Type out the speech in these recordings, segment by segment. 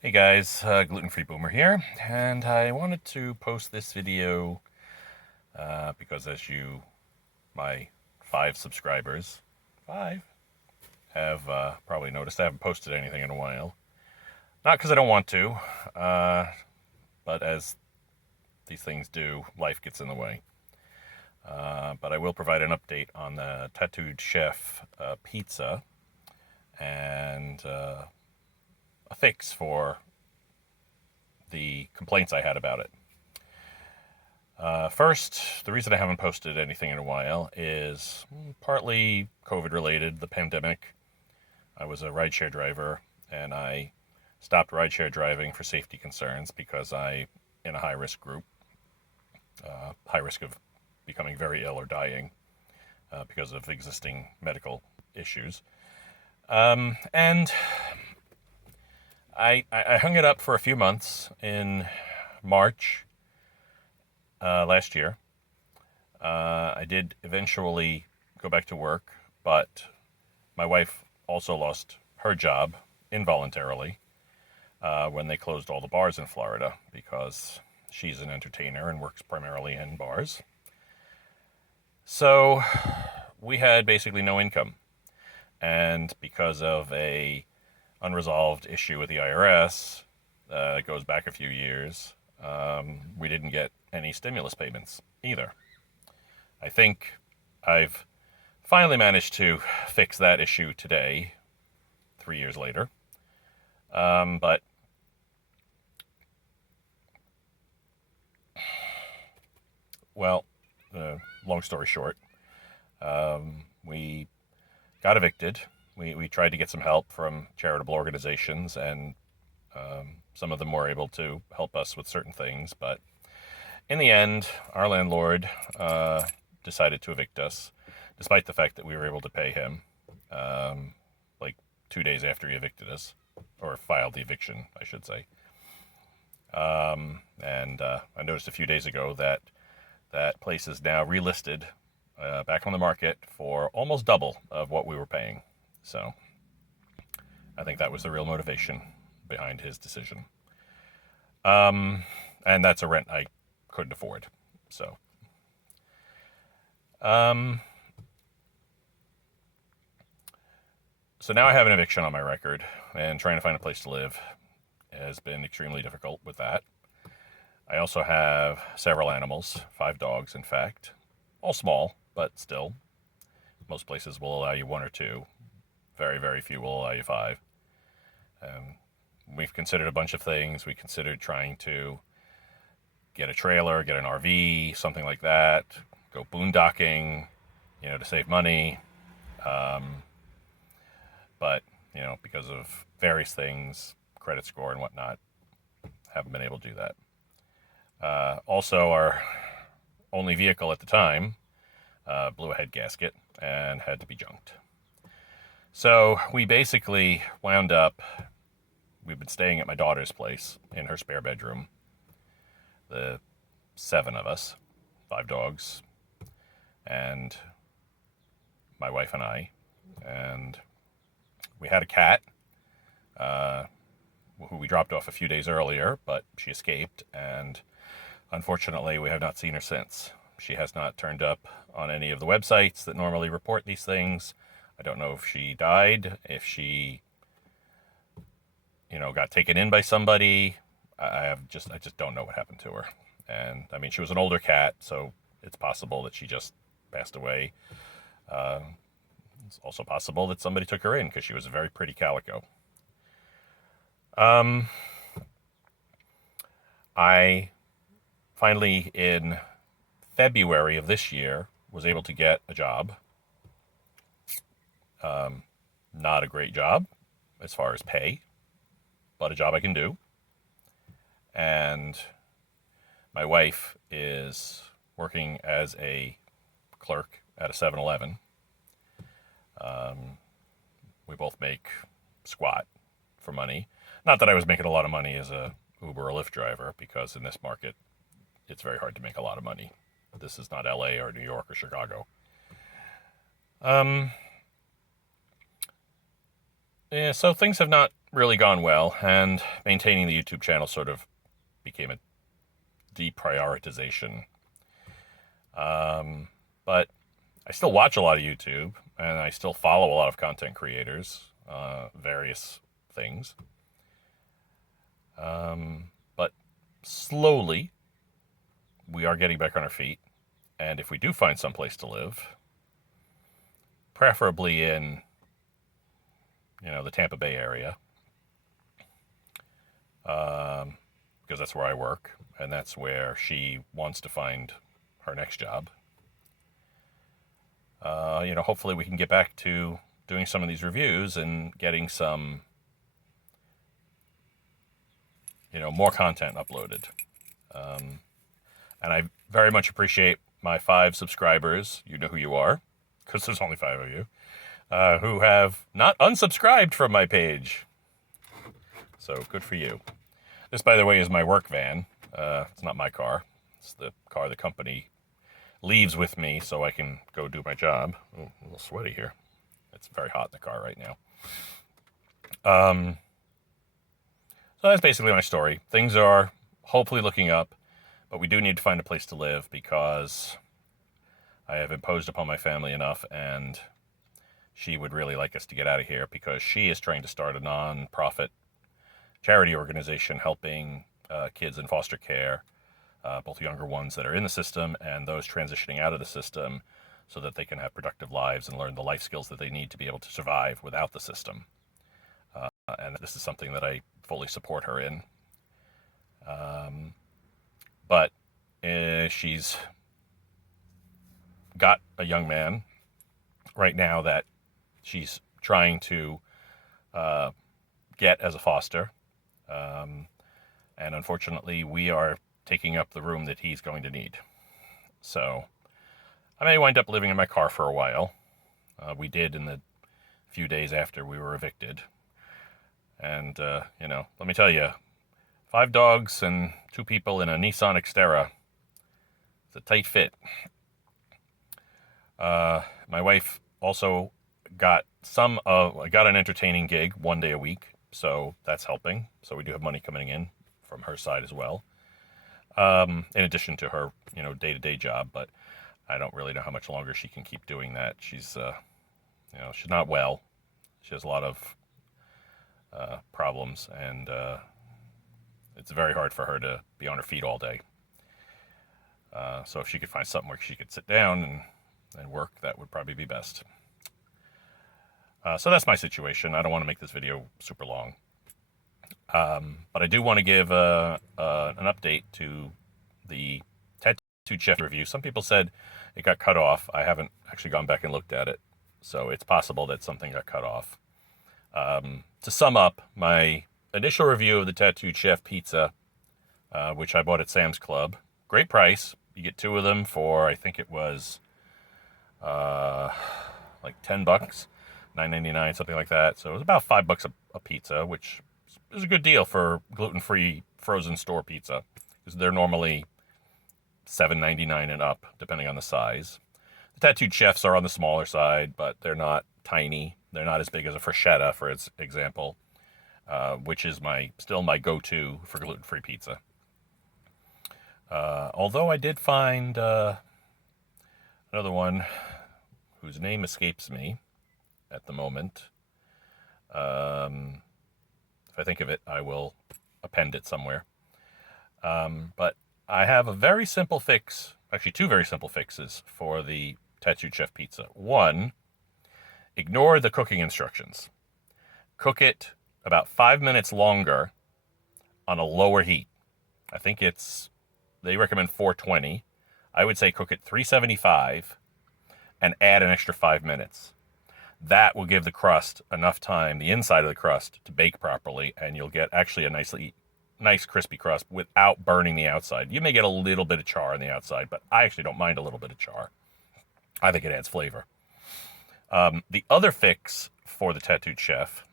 Hey guys, Gluten-Free Boomer here, and I wanted to post this video because as you, my 5 subscribers, 5, have probably noticed, I haven't posted anything in a while. Not because I don't want to, uh, but as these things do, life gets in the way. But I will provide an update on the Tattooed Chef pizza and a fix for the complaints I had about it. First, the reason I haven't posted anything in a while is partly COVID related, the pandemic. I was a rideshare driver and I stopped rideshare driving for safety concerns because I, in a high risk group, high risk of becoming very ill or dying because of existing medical issues. And I hung it up for a few months in March last year. I did eventually go back to work, but my wife also lost her job involuntarily when they closed all the bars in Florida because she's an entertainer and works primarily in bars. So we had basically no income. And because of a unresolved issue with the IRS, it goes back a few years, we didn't get any stimulus payments either. I think I've finally managed to fix that issue today, 3 years later. But well, long story short, we got evicted. We tried to get some help from charitable organizations, and some of them were able to help us with certain things. But in the end, our landlord decided to evict us, despite the fact that we were able to pay him like 2 days after he evicted us, or filed the eviction, I should say. And I noticed a few days ago that that place is now relisted back on the market for almost double of what we were paying. So I think that was the real motivation behind his decision. And that's a rent I couldn't afford. So, um, so now I have an eviction on my record, and trying to find a place to live has been extremely difficult with that. I also have several animals, 5 dogs, in fact, all small, but still. Most places will allow you 1 or 2. Very, very few will allow you 5. We've considered a bunch of things. We considered trying to get a trailer, get an RV, something like that, go boondocking, to save money. But, because of various things, credit score and whatnot, haven't been able to do that. Also, our only vehicle at the time blew a head gasket and had to be junked. So we basically wound up, we've been staying at my daughter's place in her spare bedroom. The 7 of us, 5 dogs, and my wife and I. And we had a cat who we dropped off a few days earlier, but she escaped, and unfortunately we have not seen her since. She has not turned up on any of the websites that normally report these things. I don't know if she died, if she, got taken in by somebody. I just don't know what happened to her. And I mean, she was an older cat, so it's possible that she just passed away. It's also possible that somebody took her in because she was a very pretty calico. I finally, in February of this year, was able to get a job. Not a great job as far as pay, but a job I can do. And my wife is working as a clerk at a 7-Eleven. We both make squat for money. Not that I was making a lot of money as a Uber or Lyft driver, because in this market, it's very hard to make a lot of money. This is not LA or New York or Chicago. Yeah, so things have not really gone well, and maintaining the YouTube channel sort of became a deprioritization. But I still watch a lot of YouTube, and I still follow a lot of content creators, various things. But slowly, we are getting back on our feet, and if we do find someplace to live, preferably in, the Tampa Bay area, because that's where I work, and that's where she wants to find her next job. Hopefully we can get back to doing some of these reviews and getting some, more content uploaded. And I very much appreciate my 5 subscribers. You know who you are, because there's only 5 of you, who have not unsubscribed from my page. So good for you. This, by the way, is my work van. It's not my car. It's the car the company leaves with me so I can go do my job. Oh, a little sweaty here. It's very hot in the car right now. So that's basically my story. Things are hopefully looking up, but we do need to find a place to live because I have imposed upon my family enough, and she would really like us to get out of here because she is trying to start a non-profit charity organization helping kids in foster care, both younger ones that are in the system and those transitioning out of the system, so that they can have productive lives and learn the life skills that they need to be able to survive without the system. And this is something that I fully support her in. But she's got a young man right now that she's trying to get as a foster. And unfortunately, we are taking up the room that he's going to need. So I may wind up living in my car for a while. We did in the few days after we were evicted. And, let me tell you, 5 dogs and 2 people in a Nissan Xterra. It's a tight fit. My wife also got an entertaining gig 1 day a week, so that's helping. So we do have money coming in from her side as well, in addition to her, day-to-day job. But I don't really know how much longer she can keep doing that. She's, she's not well. She has a lot of problems, and it's very hard for her to be on her feet all day. So if she could find something where she could sit down and work, that would probably be best. So that's my situation. I don't want to make this video super long. But I do want to give an update to the tattooed chef review. Some people said it got cut off. I haven't actually gone back and looked at it, so it's possible that something got cut off. To sum up, my initial review of the Tattooed Chef pizza, which I bought at Sam's Club, great price. You get 2 of them for, I think it was like $10, $9.99, something like that. So it was about $5 a pizza, which is a good deal for gluten-free frozen store pizza, because they're normally $7.99 and up, depending on the size. The Tattooed Chefs are on the smaller side, but they're not tiny. They're not as big as a Freschetta, for example, which is still my go-to for gluten-free pizza. Although I did find another one whose name escapes me at the moment. If I think of it, I will append it somewhere. But I have a very simple fix, actually 2 very simple fixes for the Tattooed Chef pizza. One, ignore the cooking instructions. Cook it about 5 minutes longer on a lower heat. I think they recommend 420. I would say cook it 375 and add an extra 5 minutes. That will give the crust enough time, the inside of the crust, to bake properly, and you'll get actually a nice crispy crust without burning the outside. You may get a little bit of char on the outside, but I actually don't mind a little bit of char. I think it adds flavor. The other fix for the Tattooed Chef,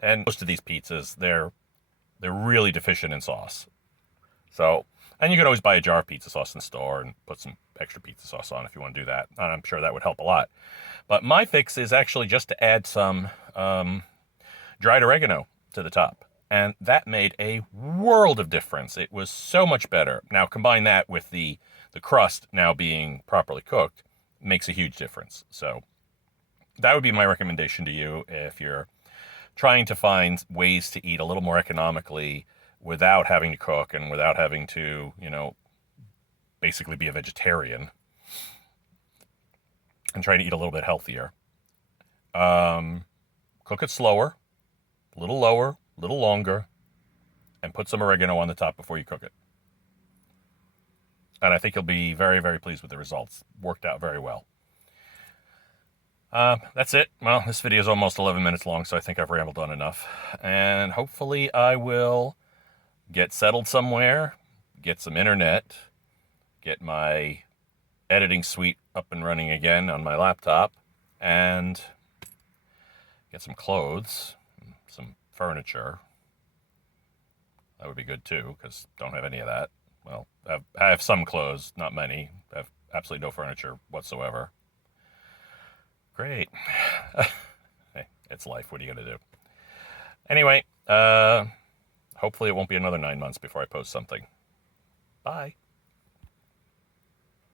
and most of these pizzas, they're really deficient in sauce. So, and you can always buy a jar of pizza sauce in the store and put some extra pizza sauce on if you want to do that. And I'm sure that would help a lot. But my fix is actually just to add some dried oregano to the top. And that made a world of difference. It was so much better. Now combine that with the crust now being properly cooked, makes a huge difference. So that would be my recommendation to you if you're trying to find ways to eat a little more economically without having to cook and without having to, basically be a vegetarian, and trying to eat a little bit healthier. Cook it slower, a little lower, a little longer, and put some oregano on the top before you cook it. And I think you'll be very, very pleased with the results. Worked out very well. That's it. Well, this video is almost 11 minutes long, so I think I've rambled on enough. And hopefully I will get settled somewhere, get some internet, get my editing suite up and running again on my laptop, and get some clothes, some furniture. That would be good too, because don't have any of that. Well, I have some clothes, not many. I have absolutely no furniture whatsoever. Great. Hey, it's life. What are you going to do? Anyway, hopefully it won't be another 9 months before I post something. Bye.